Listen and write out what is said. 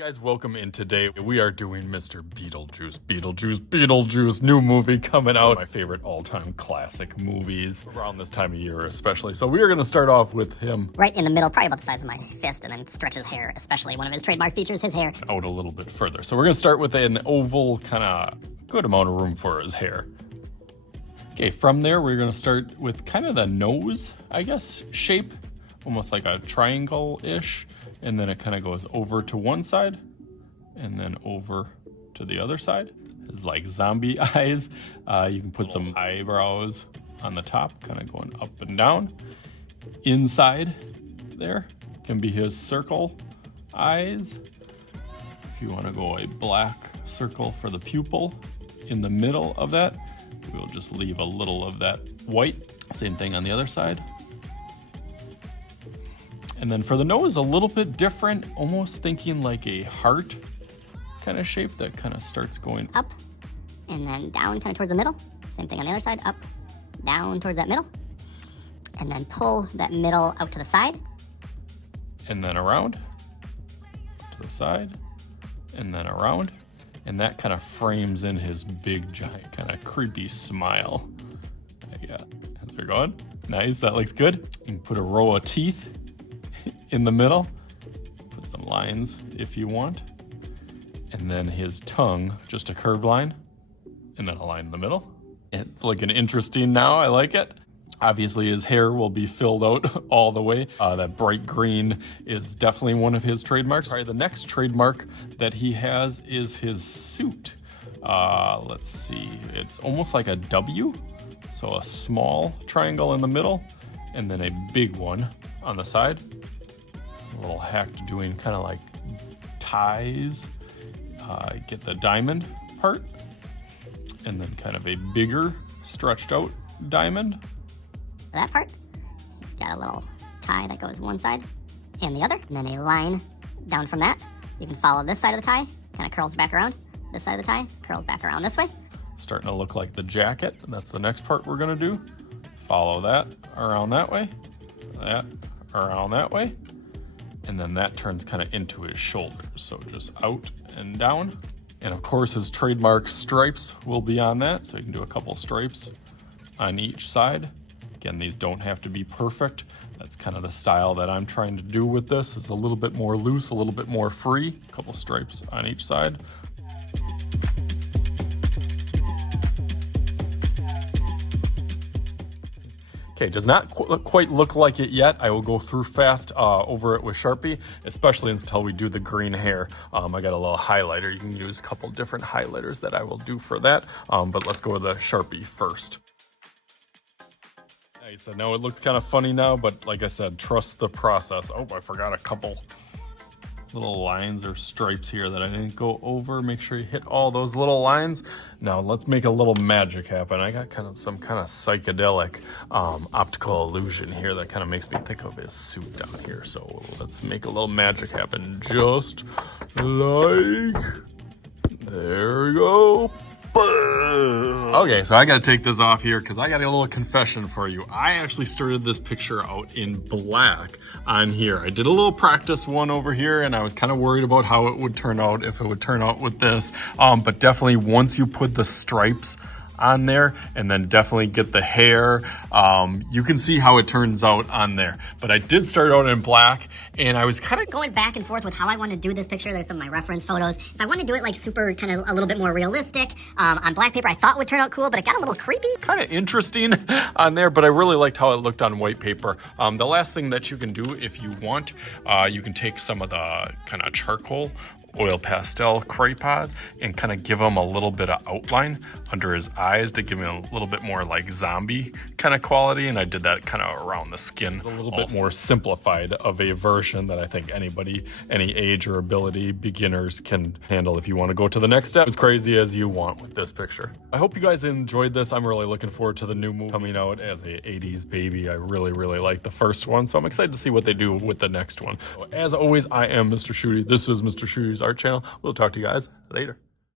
Guys, welcome in. Today we are doing Mr. Beetlejuice, new movie coming out. My favorite all-time classic movies around this time of year especially. So we are going to start off with him right in the middle, probably about the size of my fist, and then stretch his hair, especially one of his trademark features, his hair, out a little bit further. So we're going to start with an oval, kind of good amount of room for his hair. Okay, from there we're going to start with kind of the nose, I guess, shape, almost like a triangle-ish. And then it kind of goes over to one side and then over to the other side. It's like zombie eyes. You can put some eyebrows on the top, kind of going up and down. Inside there can be his circle eyes. If you want to go a black circle for the pupil in the middle of that, we'll just leave a little of that white. Same thing on the other side. And then for the nose, a little bit different, almost thinking like a heart kind of shape that kind of starts going up and then down kind of towards the middle. Same thing on the other side, up, down towards that middle. And then pull that middle out to the side. And then around to the side and then around. And that kind of frames in his big, giant, kind of creepy smile. Yeah, how's it going? Nice, that looks good. You can put a row of teeth in the middle, put some lines if you want, and then his tongue, just a curved line, and then a line in the middle. It's looking interesting now, I like it. Obviously his hair will be filled out all the way. That bright green is definitely one of his trademarks. Probably the next trademark that he has is his suit. Let's see, it's almost like a W, so a small triangle in the middle, and then a big one on the side. A little hack to doing kind of like ties. Get the diamond part, and then kind of a bigger stretched out diamond. That part, got a little tie that goes one side and the other, and then a line down from that. You can follow this side of the tie, kind of curls back around. This side of the tie curls back around this way. Starting to look like the jacket, and that's the next part we're gonna do. Follow that around that way, that around that way, and then that turns kind of into his shoulders. So just out and down. And of course his trademark stripes will be on that. So you can do a couple stripes on each side. Again, these don't have to be perfect. That's kind of the style that I'm trying to do with this. It's a little bit more loose, a little bit more free. A couple stripes on each side. Okay, does not quite look like it yet. I will go through fast over it with Sharpie, especially until we do the green hair. I got a little highlighter. You can use a couple different highlighters that I will do for that. But let's go with the Sharpie first. Nice, I know it looks kind of funny now, but like I said, trust the process. Oh, I forgot a couple little lines or stripes here that I didn't go over. Make sure you hit all those little lines. Now let's make a little magic happen. I got some kind of psychedelic optical illusion here that kind of makes me think of his suit down here. So let's make a little magic happen, just like, there we go. Okay, so I gotta take this off here because I got a little confession for you. I actually started this picture out in black on here. I did a little practice one over here and I was kind of worried about how it would turn out, if it would turn out with this. But definitely once you put the stripes on there and then definitely get the hair, you can see how it turns out on there. But I did start out in black and I was kind of going back and forth with how I want to do this picture. There's some of my reference photos. If I want to do it like super kind of a little bit more realistic on black paper, I thought would turn out cool, but it got a little creepy. Kind of interesting on there, but I really liked how it looked on white paper. The last thing that you can do if you want, you can take some of the kind of charcoal oil pastel crayons and kind of give him a little bit of outline under his eyes to give him a little bit more like zombie kind of quality. And I did that kind of around the skin, a little bit more simplified of a version that I think anybody, any age or ability, beginners can handle if you want to go to the next step as crazy as you want with this picture. I hope you guys enjoyed this. I'm really looking forward to the new movie coming out. As a 80s baby, I really like the first one, so I'm excited to see what they do with the next one. So, as always, I am Mr. Shooty. This is Mr. Shooty's art channel. We'll talk to you guys later.